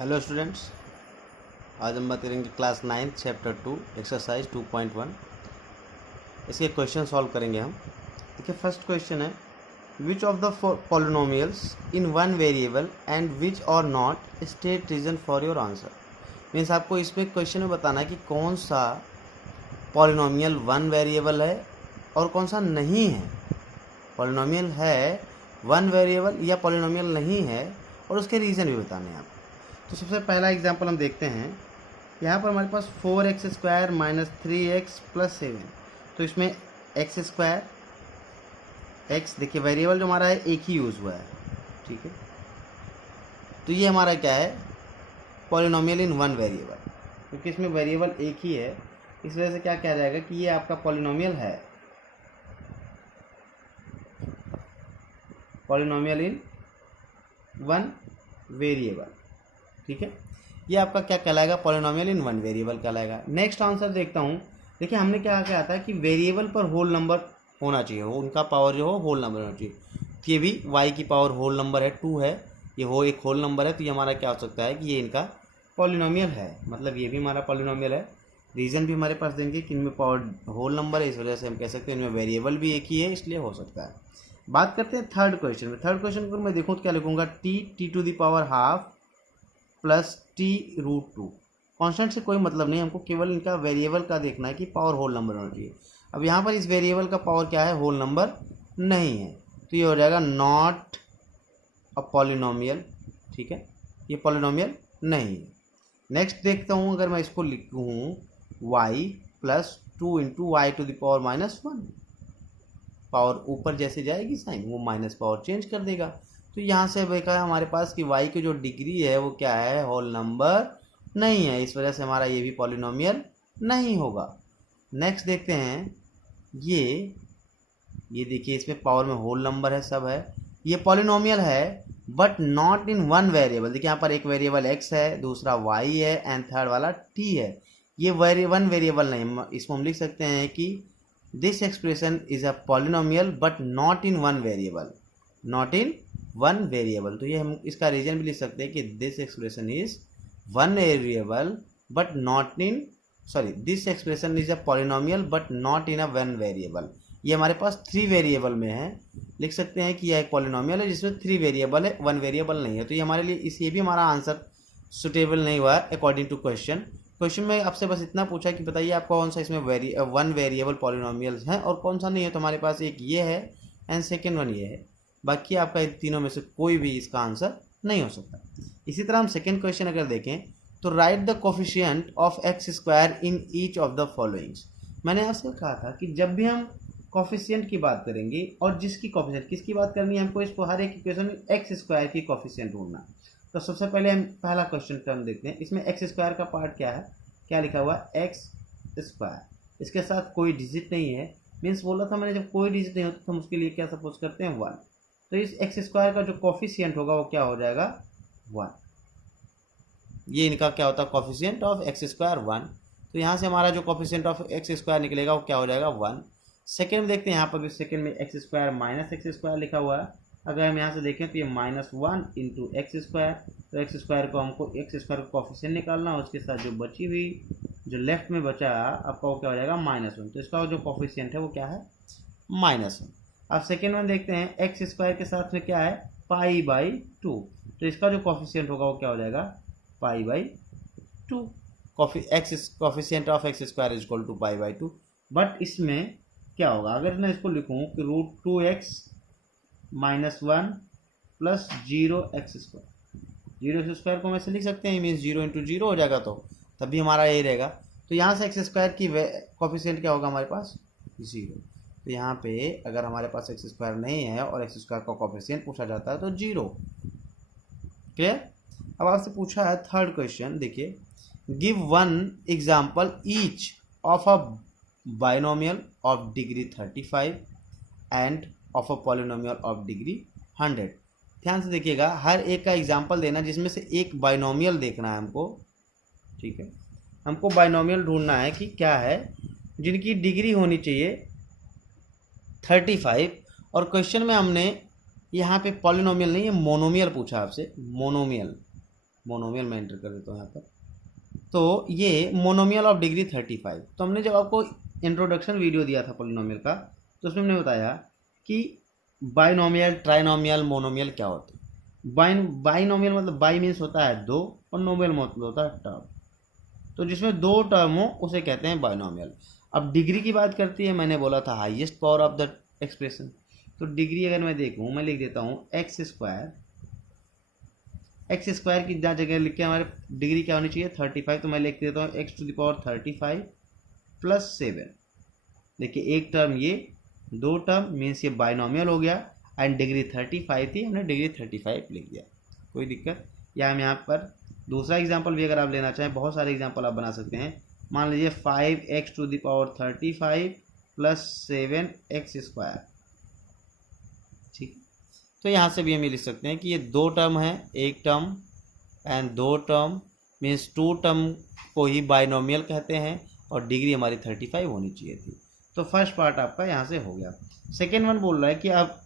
Hello students, आज हम बात करेंगे क्लास 9 चैप्टर 2 एक्सरसाइज 2.1। इसके क्वेश्चन सॉल्व करेंगे हम। देखिए, फर्स्ट क्वेश्चन है which of the polynomials in one variable and which are not state reason for your answer. Means आपको इसमें क्वेश्चन में बताना है कि कौन सा पॉलिनोमियल वन वेरिएबल है और कौन सा नहीं है। पॉलिनोमियल है वन वेरिएबल या पॉलिनोमियल नहीं है, और उसके रीज़न भी बताने हैं आपको। तो सबसे पहला एग्जांपल हम देखते हैं। यहाँ पर हमारे पास 4x² - 3x + 7। तो इसमें x², x देखिए वेरिएबल जो हमारा है एक ही यूज़ हुआ है, ठीक है। तो ये हमारा क्या है, पॉलिनोमियल इन वन वेरिएबल, क्योंकि इसमें वेरिएबल एक ही है, इस वजह से क्या कहा जाएगा कि ये आपका पॉलिनोमियल है, पॉलिनोमियल इन वन वेरिएबल, ठीक है। ये आपका क्या कहलाएगा, पॉलिनोमियल इन वन वेरिएबल कहलाएगा। नेक्स्ट आंसर देखता हूँ। देखिए, हमने क्या कहा था कि वेरिएबल पर होल नंबर होना चाहिए, हो उनका पावर जो हो होल नंबर होना चाहिए। तो ये भी y की पावर होल नंबर है, 2 है, ये हो एक होल नंबर है, तो ये हमारा क्या हो सकता है कि ये इनका पॉलिनोमियल है, मतलब ये भी हमारा पॉलिनोमियल है। रीज़न भी हमारे पास देंगे कि इनमें पावर होल नंबर है, इस वजह से हम कह सकते हैं इनमें वेरिएबल भी एक ही है, इसलिए हो सकता है। बात करते हैं थर्ड क्वेश्चन में। थर्ड क्वेश्चन को मैं देखूँ तो क्या लिखूँगा, t⁻½ + t√2। कॉन्स्टेंट से कोई मतलब नहीं, हमको केवल इनका वेरिएबल का देखना है कि पावर होल नंबर होना चाहिए। अब यहाँ पर इस वेरिएबल का पावर क्या है, होल नंबर नहीं है, तो ये हो जाएगा नॉट अ पॉलिनोमियल, ठीक है, ये पॉलिनोमियल नहीं है। नेक्स्ट देखता हूँ, अगर मैं इसको लिखूँ y + 2 × y⁻⁻1, पावर ऊपर जैसे जाएगी साइन, वो माइनस पावर चेंज कर देगा। तो यहाँ से देखा है हमारे पास कि y की जो डिग्री है वो क्या है, होल नंबर नहीं है, इस वजह से हमारा ये भी पॉलिनोमियल नहीं होगा। नेक्स्ट देखते हैं, ये देखिए इसमें पावर में होल नंबर है, सब है, ये पॉलिनोमियल है but not in one variable. देखिए यहाँ पर एक वेरिएबल x है, दूसरा y है एंड थर्ड वाला t है। ये वन वेरिएबल नहीं, इसको हम लिख सकते हैं कि this expression is a polynomial but not in one variable, not in one variable. तो ये हम इसका रीजन भी लिख सकते हैं कि this expression is one variable but not in, sorry, this expression is a polynomial but not in a one variable. ये हमारे पास 3 वेरिएबल में है, लिख सकते हैं कि यह एक पॉलिनोमियल है जिसमें 3 वेरिएबल है, 1 वेरिएबल नहीं है। तो ये हमारे लिए ये भी हमारा आंसर सुटेबल नहीं हुआ अकॉर्डिंग टू क्वेश्चन। क्वेश्चन में आपसे बस इतना पूछा कि बताइए आपको कौन सा इसमें वन वेरिएबल पॉलिनोमियल्स हैं और कौन सा नहीं है। तो हमारे पास एक ये है एंड सेकेंड वन ये है, बाकी आपका इन तीनों में से कोई भी इसका आंसर नहीं हो सकता। इसी तरह हम सेकेंड क्वेश्चन अगर देखें तो right the coefficient of x² in each of the followings. मैंने आपसे कहा था कि जब भी हम कोफिशिएंट की बात करेंगे और जिसकी कोफिशिएंट किसकी बात करनी है, हमको इसको हर एक इक्वेशन में x² की कोफिशिएंट ढूंढना। तो सबसे पहले हम पहला क्वेश्चन टर्म देखते हैं। इसमें x² का पार्ट क्या है, क्या लिखा हुआ है, x², इसके साथ कोई डिजिट नहीं है। मीन्स बोला था मैंने, जब कोई डिजिट नहीं होता तो हम उसके लिए क्या सपोज करते हैं, 1। तो इस x² का जो कोफिशिएंट होगा वो क्या हो जाएगा, 1। ये इनका क्या होता है, कोफिशिएंट ऑफ x² 1। तो यहाँ से हमारा जो कोफिशिएंट ऑफ x² निकलेगा वो क्या हो जाएगा, 1। सेकेंड देखते हैं, यहाँ पर भी सेकेंड में x² - x² लिखा हुआ है। अगर हम यहाँ से देखें तो ये -1 × x², तो x² को हमको x² का कोफिशिएंट निकालना, उसके साथ जो बची हुई जो लेफ्ट में बचा आपका वो क्या हो जाएगा, -1। तो इसका जो कोफिशिएंट है वो क्या है, -1। अब सेकेंड वन देखते हैं, x² के साथ में क्या है, π/2। तो इसका जो कोफिशिएंट होगा वो क्या हो जाएगा, π/2। Coefficient of x² = π/2। बट इसमें क्या होगा, अगर मैं इसको लिखूँ कि √2x - 1 + 0x², 0x² को मैं से लिख सकते हैं, मीन्स 0 × 0 हो जाएगा, तो तभी हमारा यही रहेगा। तो यहाँ से x² की कोफिशिएंट क्या होगा हमारे पास, 0। तो यहाँ पे अगर हमारे पास x² नहीं है और x² का कोफिशिएंट पूछा जाता है तो 0। क्लियर। अब आपसे पूछा है थर्ड क्वेश्चन, देखिए, give one example each of a binomial of degree 35 end of a polynomial of degree 100। ध्यान से देखिएगा, हर एक का एग्जाम्पल देना जिसमें से एक बाइनोमियल देखना है हमको, ठीक है। हमको बाइनोमियल ढूंढना है कि क्या है जिनकी डिग्री होनी चाहिए 35, और क्वेश्चन में हमने यहाँ पे पॉलिनोमियल नहीं है, मोनोमियल पूछा आपसे, मोनोमियल, मोनोमियल में एंटर कर देता हूँ यहाँ पर। तो ये मोनोमियल ऑफ डिग्री 35। तो हमने जब आपको इंट्रोडक्शन वीडियो दिया था पॉलिनोमियल का, तो उसमें हमने बताया कि बाइनोमियल, ट्राइनोमियल, मोनोमियल क्या होता है। बाइनोमियल मतलब बाई मीन्स होता है दो, और नोमियल मतलब होता है टर्म। तो जिसमें दो टर्म हो उसे कहते हैं बाइनोमियल। अब डिग्री की बात करती है, मैंने बोला था highest power of the expression. तो डिग्री अगर मैं देखूँ, मैं लिख देता हूँ एक्स स्क्वायर की जगह लिख के हमारे डिग्री क्या होनी चाहिए 35। तो मैं लिख देता हूँ x to the power 35 plus 7। देखिए एक टर्म ये, दो टर्म मीन्स ये बाइनोमियल हो गया, एंड डिग्री 35 थी, हमने डिग्री 35 लिख दिया, कोई दिक्कत। या हम यहाँ पर दूसरा एग्जांपल भी अगर आप लेना चाहें, बहुत सारे एग्जांपल आप बना सकते हैं। मान लीजिए 5x to the power 35 plus 7x square, ठीक। तो यहाँ से भी हम ये लिख सकते हैं कि ये दो टर्म है, एक टर्म एंड दो टर्म मीन्स टू टर्म को ही बाइनोमियल कहते हैं, और डिग्री हमारी 35 होनी चाहिए थी। तो फर्स्ट पार्ट आपका यहाँ से हो गया। सेकेंड वन बोल रहा है कि आप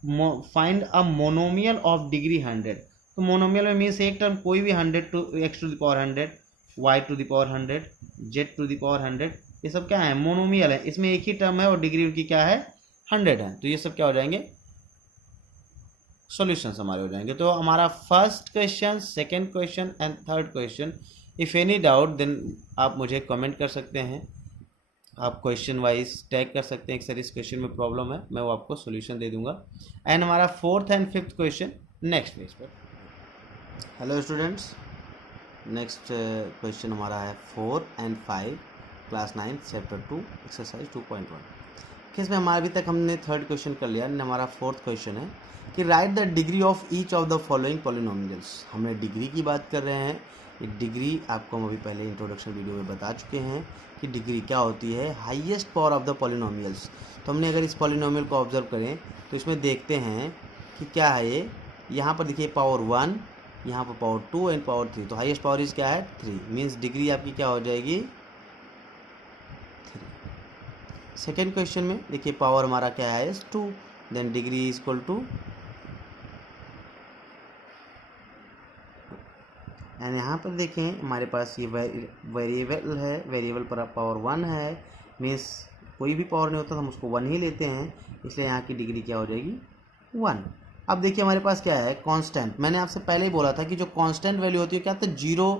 find a monomial of degree 100। तो मोनोमियल में मीन्स एक टर्म कोई भी 100 to x to the power 100, y to the power 100, z to the power 100, ये सब क्या है मोनोमियल है। इसमें एक ही टर्म है और डिग्री उनकी क्या है 100 है। तो ये सब क्या हो जाएंगे सॉल्यूशंस हमारे हो जाएंगे। तो हमारा first question, second question and third question, if any doubt then आप मुझे कमेंट कर सकते हैं, आप क्वेश्चन वाइज टैग कर सकते हैं कि सर इस क्वेश्चन में प्रॉब्लम है, मैं वो आपको सॉल्यूशन दे दूंगा। एंड हमारा fourth and fifth question next page पर। हेलो स्टूडेंट्स, नेक्स्ट क्वेश्चन हमारा है 4 and 5 क्लास 9 चैप्टर 2 एक्सरसाइज 2.1। इसमें हमारा अभी तक हमने थर्ड क्वेश्चन कर लिया, हमारा फोर्थ क्वेश्चन है कि right the degree of each of the following polynomials. हमने डिग्री की बात कर रहे हैं। ये डिग्री आपको हम अभी पहले इंट्रोडक्शन वीडियो में बता चुके हैं कि डिग्री क्या होती है, highest power of the polynomials. तो हमने अगर इस पॉलिनोमियल को ऑब्जर्व करें तो इसमें देखते हैं कि क्या है ये, यहाँ पर देखिए पावर 1, यहाँ पर पावर 2 एंड पावर 3। तो हाईएस्ट पावर इस क्या है 3, मीन्स डिग्री आपकी क्या हो जाएगी 3। सेकेंड क्वेश्चन में देखिए पावर हमारा क्या है 2, then degree is equal to, and यहाँ पर देखें हमारे पास ये वेरिएबल है, वेरिएबल पर पावर 1 है, मीन्स कोई भी पावर नहीं होता तो हम उसको 1 ही लेते हैं, इसलिए यहाँ की डिग्री क्या हो जाएगी 1। अब देखिए हमारे पास क्या है कांस्टेंट। मैंने आपसे पहले ही बोला था कि जो कांस्टेंट वैल्यू होती है क्या होता है जीरो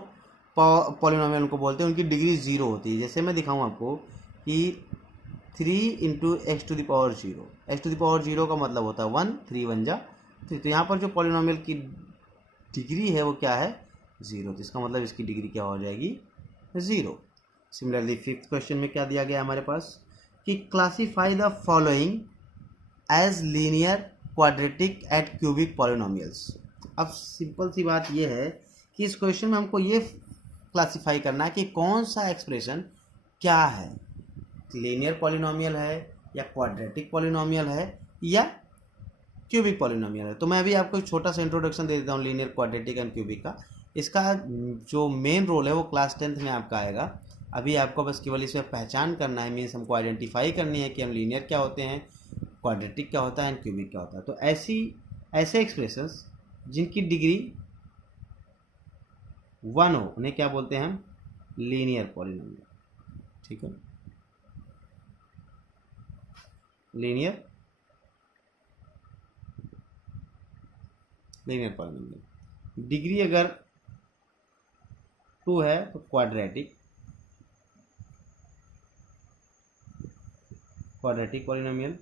पॉलिनोमियल उनको बोलते हैं, उनकी डिग्री जीरो होती है। जैसे मैं दिखाऊँ आपको कि 3 into x to the power 0, x to the power 0 का मतलब होता है 1, 3 1 जा 3। तो यहाँ पर जो पॉलिनोमियल की डिग्री है वो क्या है 0, तो इसका मतलब इसकी डिग्री क्या हो जाएगी 0। सिमिलरली फिफ्थ क्वेश्चन में क्या दिया गया हमारे पास कि classify the following as linear, quadratic and cubic polynomials. अब सिंपल सी बात यह है कि इस क्वेश्चन में हमको ये क्लासीफाई करना है कि कौन सा एक्सप्रेशन क्या है, लीनियर पॉलिनोमियल है या क्वाड्रेटिक पॉलिनोमियल है या क्यूबिक पॉलिनोमियल है। तो मैं अभी आपको एक छोटा सा इंट्रोडक्शन दे देता हूँ लीनियर, क्वाड्रेटिक एंड क्यूबिक का। इसका जो मेन रोल है वो क्लास 10th में आपका आएगा। अभी आपको बस केवल इसमें पहचान करना है, मीन्स हमको आइडेंटिफाई करनी है कि हम लीनियर क्या होते हैं, क्वाड्रेटिक क्या होता है एंड क्यूबिक क्या होता है। तो ऐसे एक्सप्रेशंस जिनकी डिग्री 1 हो उन्हें क्या बोलते हैं हम लीनियर पॉलिनोमियल, ठीक है। लीनियर पॉलिनोमियल डिग्री अगर 2 है तो quadratic polynomial.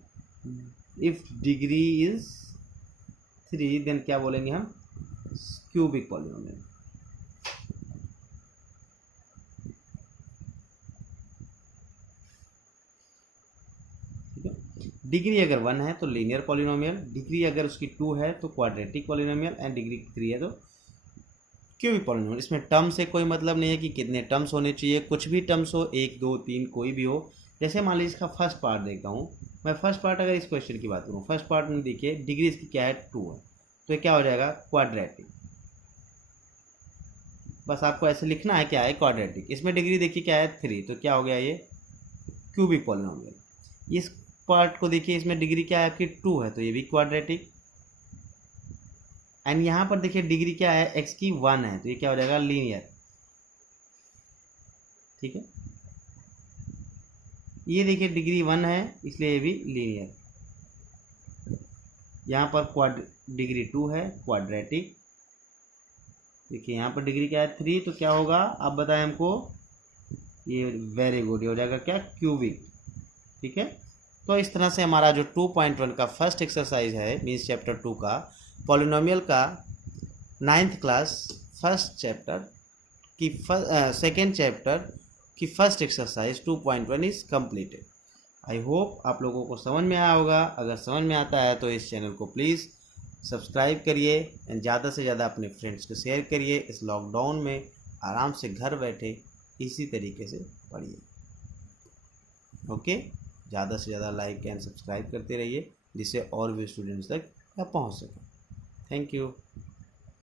If degree is 3 then क्या बोलेंगे हम क्यूबिक पॉलिनोमियल। ठीक है, डिग्री अगर 1 है तो लीनियर पॉलिनोमियल, डिग्री अगर उसकी 2 है तो क्वाड्रेटिक पॉलिनोमियल, एंड डिग्री 3 है तो क्यूबिक पॉलिनोमियल। इसमें टर्म से कोई मतलब नहीं है कि कितने टर्म्स होने चाहिए, कुछ भी टर्म्स हो, 1 2 3 कोई भी हो। जैसे मान लीजिए इसका फर्स्ट पार्ट देखता हूँ मैं। फर्स्ट पार्ट अगर इस क्वेश्चन की बात करूँ, फर्स्ट पार्ट में देखिए डिग्री इसकी क्या है 2 है, तो ये क्या हो जाएगा क्वाड्रेटिक। बस आपको ऐसे लिखना है क्या है क्वाड्रेटिक। इसमें डिग्री देखिए क्या है 3, तो क्या हो गया ये क्यूबिक पॉलिनोमियल। इस पार्ट को देखिए इसमें डिग्री क्या है आपकी 2 है, तो ये भी क्वाड्रेटिक। एंड यहाँ पर देखिए डिग्री क्या है, एक्स की 1 है, तो ये क्या हो जाएगा, लीनियर। ठीक है, ये देखिए डिग्री 1 है इसलिए ये भी लीनियर। यहाँ पर डिग्री 2 है, क्वाड्रेटिक। देखिए यहाँ पर डिग्री क्या है, 3, तो क्या होगा आप बताएं हमको, ये वेरी गुड, ये हो जाएगा क्या, क्यूबिक। ठीक है, तो इस तरह से हमारा जो 2.1 का फर्स्ट एक्सरसाइज है, मीन्स चैप्टर 2 का पॉलिनोमियल का 9th क्लास फर्स्ट चैप्टर की सेकेंड चैप्टर की first exercise 2.1 is completed. I hope आप लोगों को समझ में आया होगा। अगर समझ में आता है तो इस चैनल को प्लीज़ सब्सक्राइब करिए एंड ज़्यादा से ज़्यादा अपने फ्रेंड्स को शेयर करिए। इस लॉकडाउन में आराम से घर बैठे इसी तरीके से पढ़िए। ओके, ज़्यादा से ज़्यादा लाइक एंड सब्सक्राइब करते रहिए जिससे और भी स्टूडेंट्स तक पहुँच सकें। Thank you.